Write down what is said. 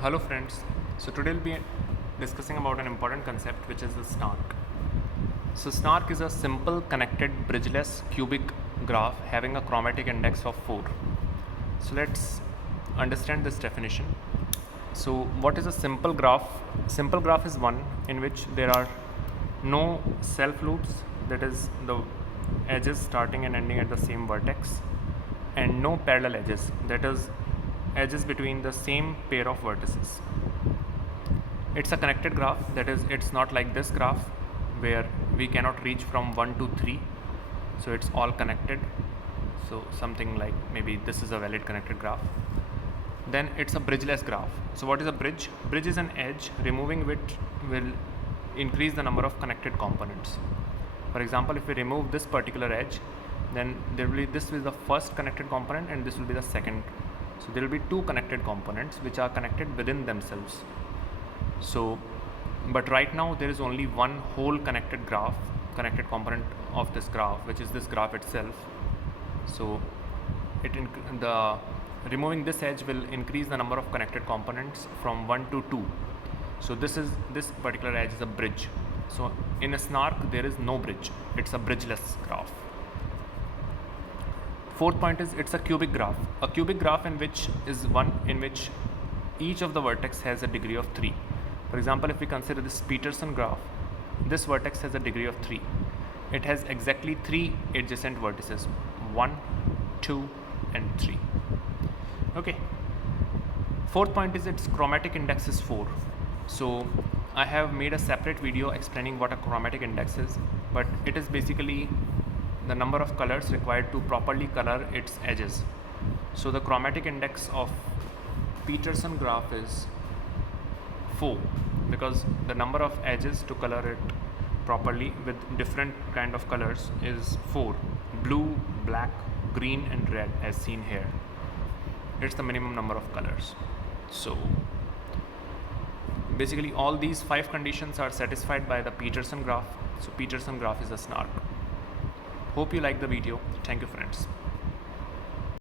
Hello friends, so today we'll be discussing about an important concept which is the snark. So snark is a simple connected bridgeless cubic graph having a chromatic index of 4. So let's understand this definition. So what is a simple graph? Simple graph is one in which there are no self loops, that is the edges starting and ending at the same vertex, and no parallel edges, that is edges between the same pair of vertices. It's a connected graph, that is it's not like this graph where we cannot reach from 1 to 3, so it's all connected. So something like maybe this is a valid connected graph. Then it's a bridgeless graph. So what is a bridge? Bridge is an edge removing which will increase the number of connected components. For example, if we remove this particular edge, then there will be, this is the first connected component and this will be the second. So there will be two connected components which are connected within themselves. So but right now there is only one whole connected connected component of this graph, which is this graph itself. So removing this edge will increase the number of connected components from 1 to 2. So this particular edge is a bridge. So in a snark there is no bridge, it's a bridgeless graph. Fourth point is it's a cubic graph. A cubic graph in which each of the vertex has a degree of 3. For example, if we consider this Peterson graph, this vertex has a degree of 3. It has exactly 3 adjacent vertices, 1, 2 and 3. Okay. Fourth point is its chromatic index is 4. So I have made a separate video explaining what a chromatic index is, but it is basically the number of colors required to properly color its edges. So the chromatic index of Peterson graph is 4 because the number of edges to color it properly with different kind of colors is 4: blue, black, green and red, as seen here. It's the minimum number of colors. So basically all these 5 conditions are satisfied by the Peterson graph. So Peterson graph is a snark. Hope you like the video. Thank you friends.